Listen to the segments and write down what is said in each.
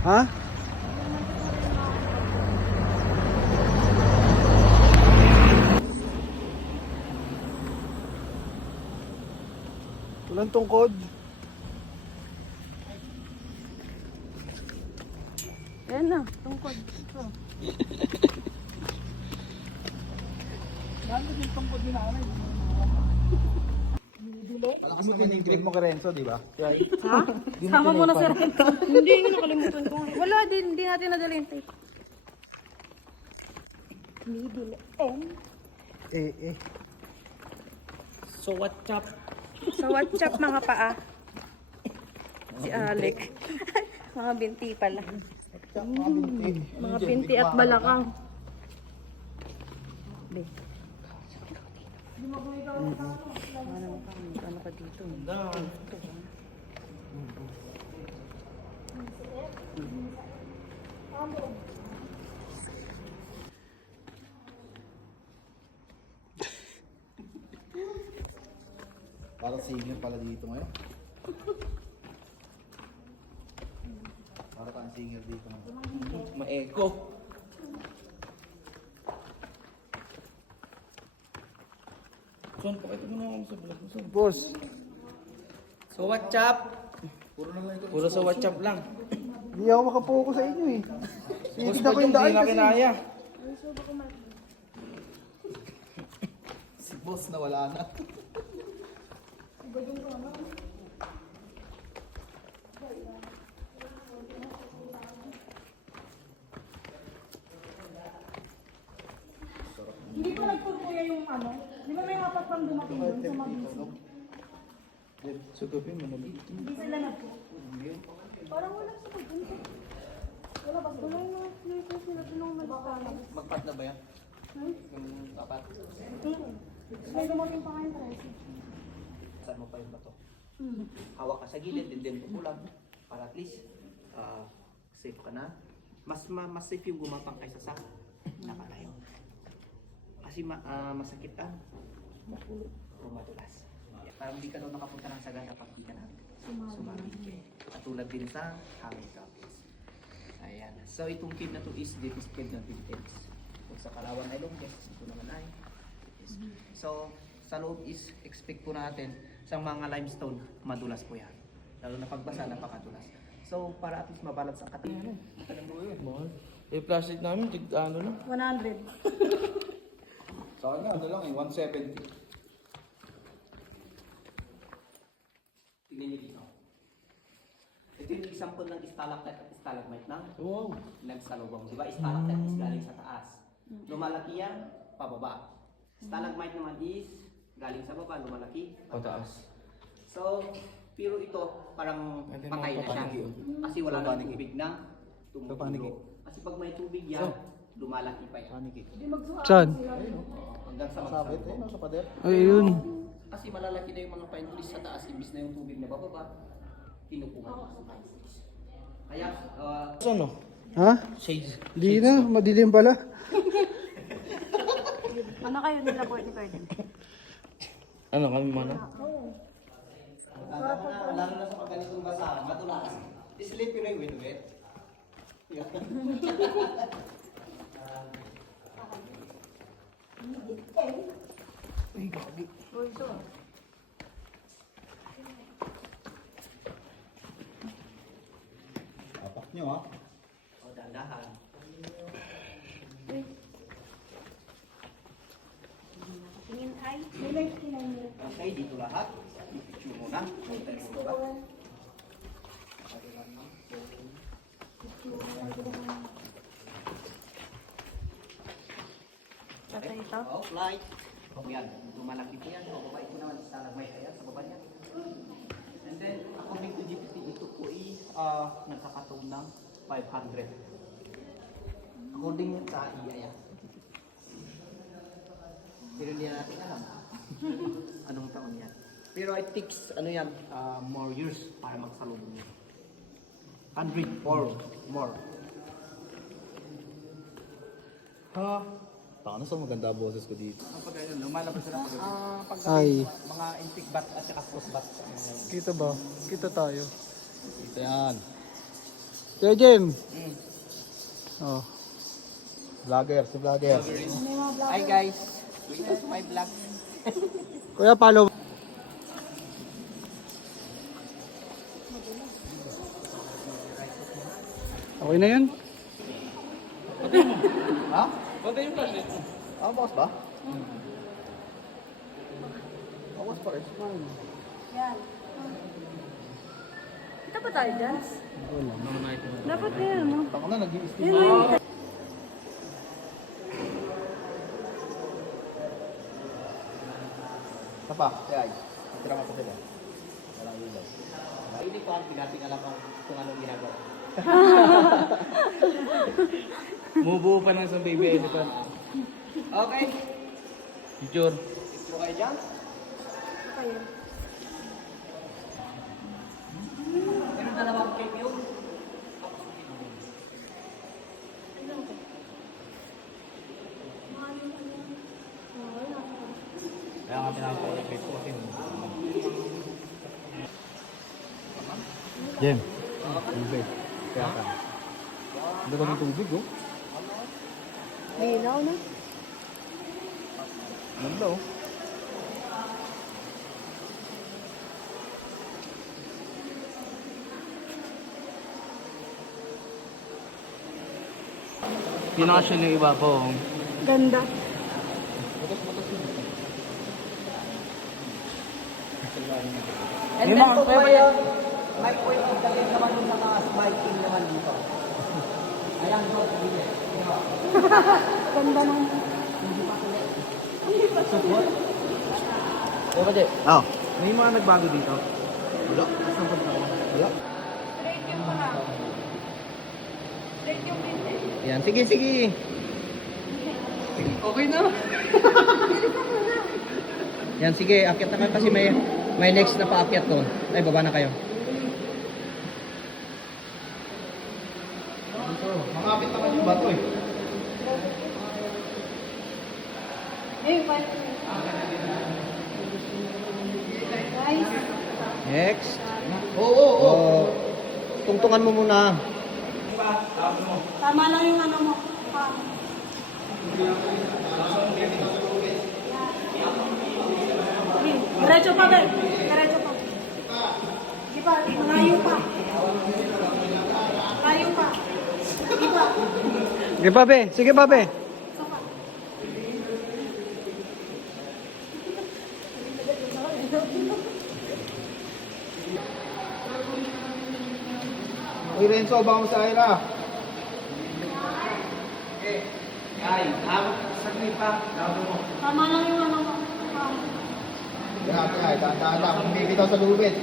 Ha? Walang tungkod. Ayan na, tungkod. Ito. Bakit yung tungkod din ako na yun? Alam kasi naman yung grip mo kay Renzo, di ba? Ha? Sama mo na si Renzo. Hindi, nakalimutan ko. Wala din, hindi natin nadala yung tape. Middle M. Eh. So what's up? Sa WhatsApp mga paa. Si Alec. Mga binti pala. Mga binti at balakang. Be. Ano ka dito? Parang singer pala dito ngayon. Parang kang singer dito ngayon. Ma-echo. Son, pakita mo na ako sa vlog mo, Son. Boss, So what's up? Puro sa WhatsApp lang. hindi ako makapokus sa inyo eh. Boss Sinig pa ako yung yung daan di na kasi. kinaya. Si boss na wala na. Hindi pa nagtutuya yung ano? Di ba may apat pang dumating doon sa Mabisi? Sugupin mo na dito. Hindi sila nagpo. Parang wala sa pagpunta. Wala ba? Wala yung mga flavor sila pinong nagpapala. Magpat na ba yan? Yung apat. May dumating pa ngayon tayo. Saan mo pa yung bato? Hawak ka sa gilid, din pukulang. Para at least, safe ka na. Mas safe yung gumapang kaysa sa nakalayo. Kasi masakit ang makulog o madulas. Parang hindi ka daw nakapunta ng sagada pag di ka na sumabit. At tulad din sa hangin topics. Ayan. So itong cave na to is British cave ng Philippines. Kung sa Kalawang ay Longest, ito naman ay. So sa loob is expect po natin sa mga limestone, madulas po yan. Lalo na pagbasa, napakadulas. So para at least mabalance ang katawan. Mahal. Eh, plastic namin, ano lang. 100. Sa akin ano lang eh, 170. Tingnan niyo dito. Ito yung example ng stalactite at stalagmite na Wow. nagsalubong. Di ba? Stalactite is galing sa taas. Lumalaki yan, pababa. Stalagmite naman is galing sa baba, lumalaki, pataas. So, pero ito parang patay na siya. Kasi wala nang tubig na tumutulo. Kasi pag may tubig yan, lumalaki pa yan. Saan? Hanggang sa magsalubong. Sa pader. Ayun. Kasi malalaki na yung mga pine trees sa taas, ibis na yung tubig na bababa, kinukuha sa pine trees. Kaya, Ano? Ha? Shades. Di na, madilim pala. Ano kayo nila po ni Cardin? Ano kami mana? lalo na sa pagganitong basa, matulas. Sleepy rin with wet. Apak nyo ha. O dandahan. Tingin ay, may life kinay Okay, dito lahat. Picture muna. Tatay ito. Oh, light. Yan, lumalaki po yan. O, baba ito naman sa stalagmite kaya sa baba niya. And then, according to GPT, ito po ay nagkakataon ng 500. According sa iya. Pero hindi natin alam anong taon yan. Pero it takes, more years para magsalubong yun. 100 or more. Ha? Paano sa maganda boses ko dito? Pag ayun, lumalabas sila pag Ay, mga antique bat at saka cross bat. kita ba? Kita tayo. Ito yan. Kuya Jem. Oh. Vlogger, si vlogger. Ano yung mga vlog? Hi guys, welcome to my vlog. Kuya, follow. Okay na yun? Ha? Ah, bukas ba? Bukas pa rin. Yan. Kita pa tayo dyan? Dapat yan, no? Tako na, nag-i-steam. Yun na yun. Isa pa, si Ay. Tira mo pa sila. Walang ilaw. Hindi ko ang pinatingala kung anong ginagawa. Mubuo pa ng isang baby elephant. Okay, Picture. intro kayo dyan. Okay. Meron dalawang cake yun. Kaya nga pinapakita ko kasi. Jem. Tubig. Kaya ka. Hindi ko ng tubig, oh. Linaw na. Ganda, oh. Pinakasyon yung iba po. Ganda. And May then mga po kaya ba kayo, may po yung pagdating naman yung mga biking naman dito. Ayan po, Ganda ng... Kaya ba, Je? Oh. May mga nagbago dito? Wala. Saan pa ako? Wala. Straight yung mga... Straight yung business. Yan, sige, sige. Okay na. Yan, sige, akyat na kayo kasi may next na paakyat doon. Ay, baba na kayo. Makapit naman yung bato, eh. Ayun, bye. Guys, Next. Oo, Oh, tungtungan mo muna. tama lang yung ano mo. Diretso pa, Ben. Diretso pa. Di ba? Malayo pa. Malayo pa. Di ba? Sige pa, be. Sige pa, be. Isa pa. Uy, Renzo, baka mo sa Ira. Ay, saglit pa. Tama lang yung ano mo. Kaya, tandaan lang. Kung may bitaw sa lubid.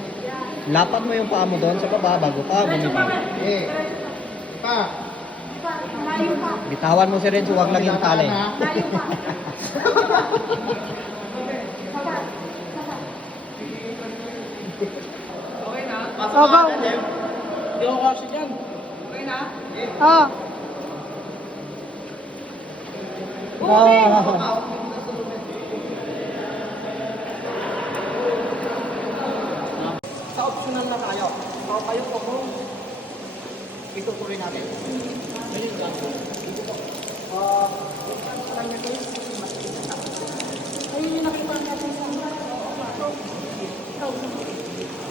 Lapat mo yung paa mo doon sa baba bago pa Diretso pa, bumitaw. Ben. Eh. Pa. Di ba? Malayo pa. Bitawan mo si Renzo, huwag lang yung tali. Malayo pa. Baba. Baba. Pasok go. Jem. Hindi ako kasi dyan. Oh. Sa optional na tayo. So, kayo po kung itutuloy natin. Ganyan lang. Dito po. Sa kanya kayo, mas kita. Ayun yung nakita natin sa mga.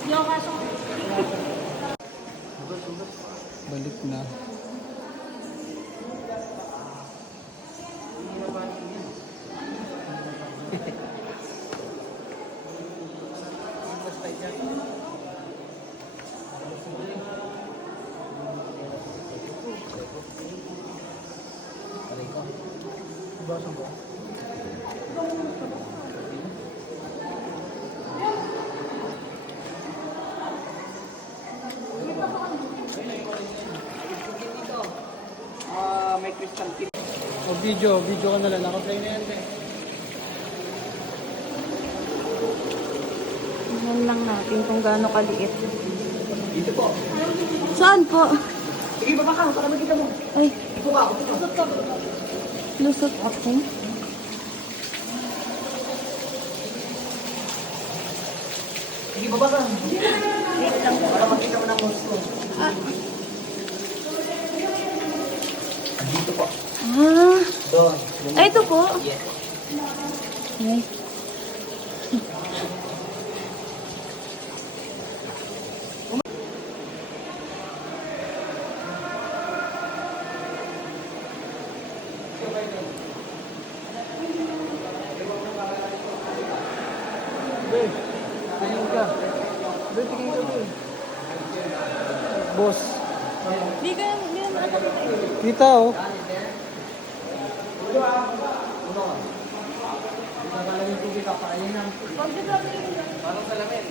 Yung kaso. Balik na. May crystal tip. O, video ka na lang. Naka-play na yan, be. Tingnan lang natin kung gaano kaliit. Dito po. Saan po? Sige, baba ka. Para makita mo. Ay, Dito ka. Dito ka. lusot ako. Sige, baba ka. Para makita mo ng notes mo. Doon. Ay, ito po. Yes. Be, tingin ka. Be, tingin ka, be. Boss. Hindi ka nakakita eh. Kita, oh. Parang salamin.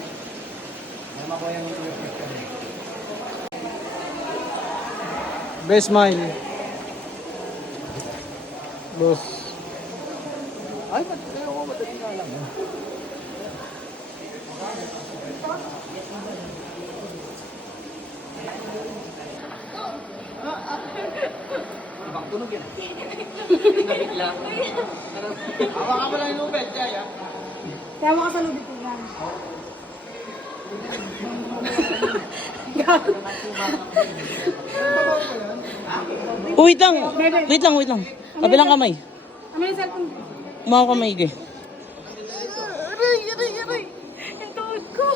Be, smile. Boss. Ay, kaya ako madali nga lang. Ibang tunog yan. Nabigla. Hawa ka mo lang yung lubed, Jaya. Tama ka sa lubid ko yan. Oh, wait lang. Wait lang, wait lang. Kabilang kamay. Ano yung cellphone ko? Umawa kamay, Ge. Aray, aray, aray. Ang tuhod ko.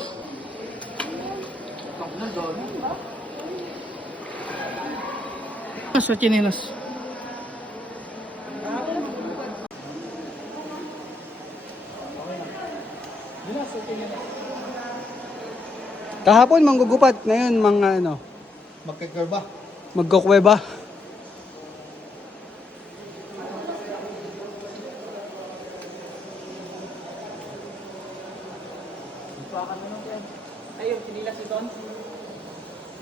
Sa chinilas. Kahapon manggugupat, ngayon mga ano, Magkakarba. magkukweba. Ayun, sinilas si Don.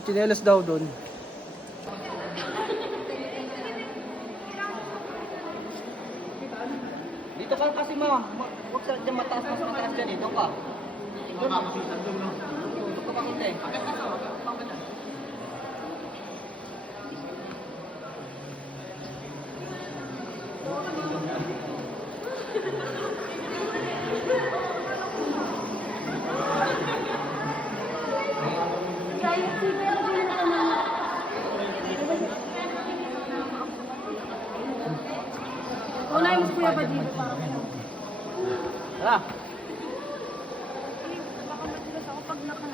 Chinelas daw doon. Dito ka kasi huwag ka dyan mataas dyan eh. Doon ka. Doon ka. Doon ka makita eh. Unahin mo si Kuya Badito para ko. Ah, Baka matigas ako pag naka...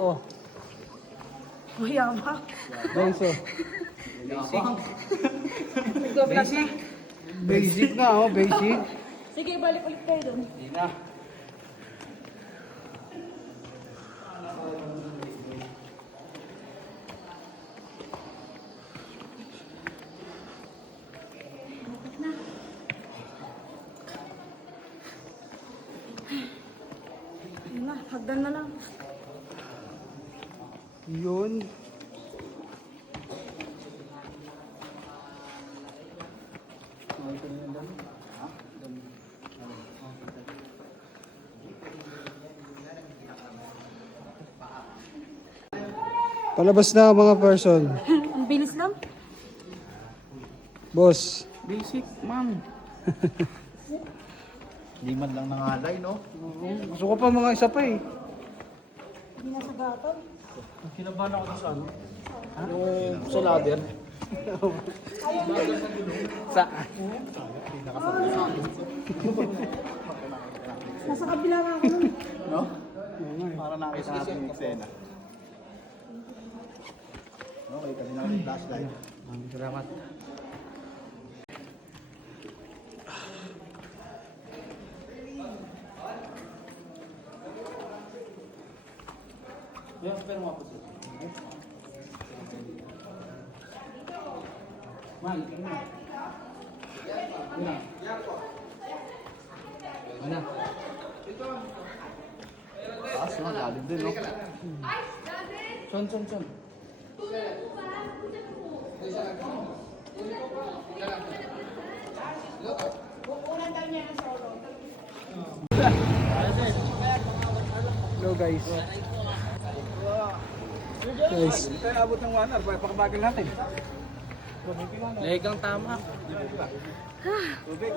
Oh, Kuya ba? Benzo. Nag-vlog na. Basic na, oh, basic. Sige, balik ulit tayo doon. hindi na. Yun na, hagdan na lang. Yun. Palabas na mga person. Ang bilis lang. Boss. Basic, ma'am. Hindi man lang nangalay, no? Gusto ko pa mga isa pa eh. Hindi na sa gatag. Kinabahan ako sa ano? Yung sa ladder. Sa... Nasa kabila nga ako nun. No? Para nakita natin yung eksena. Okay, kasi natin yung flashlight. Salamat. Taas, no? Lalim din, no? Son. Hello guys. Guys. Tayo abot ng 1 hour, pakabagal natin. Legang tama. Tubig.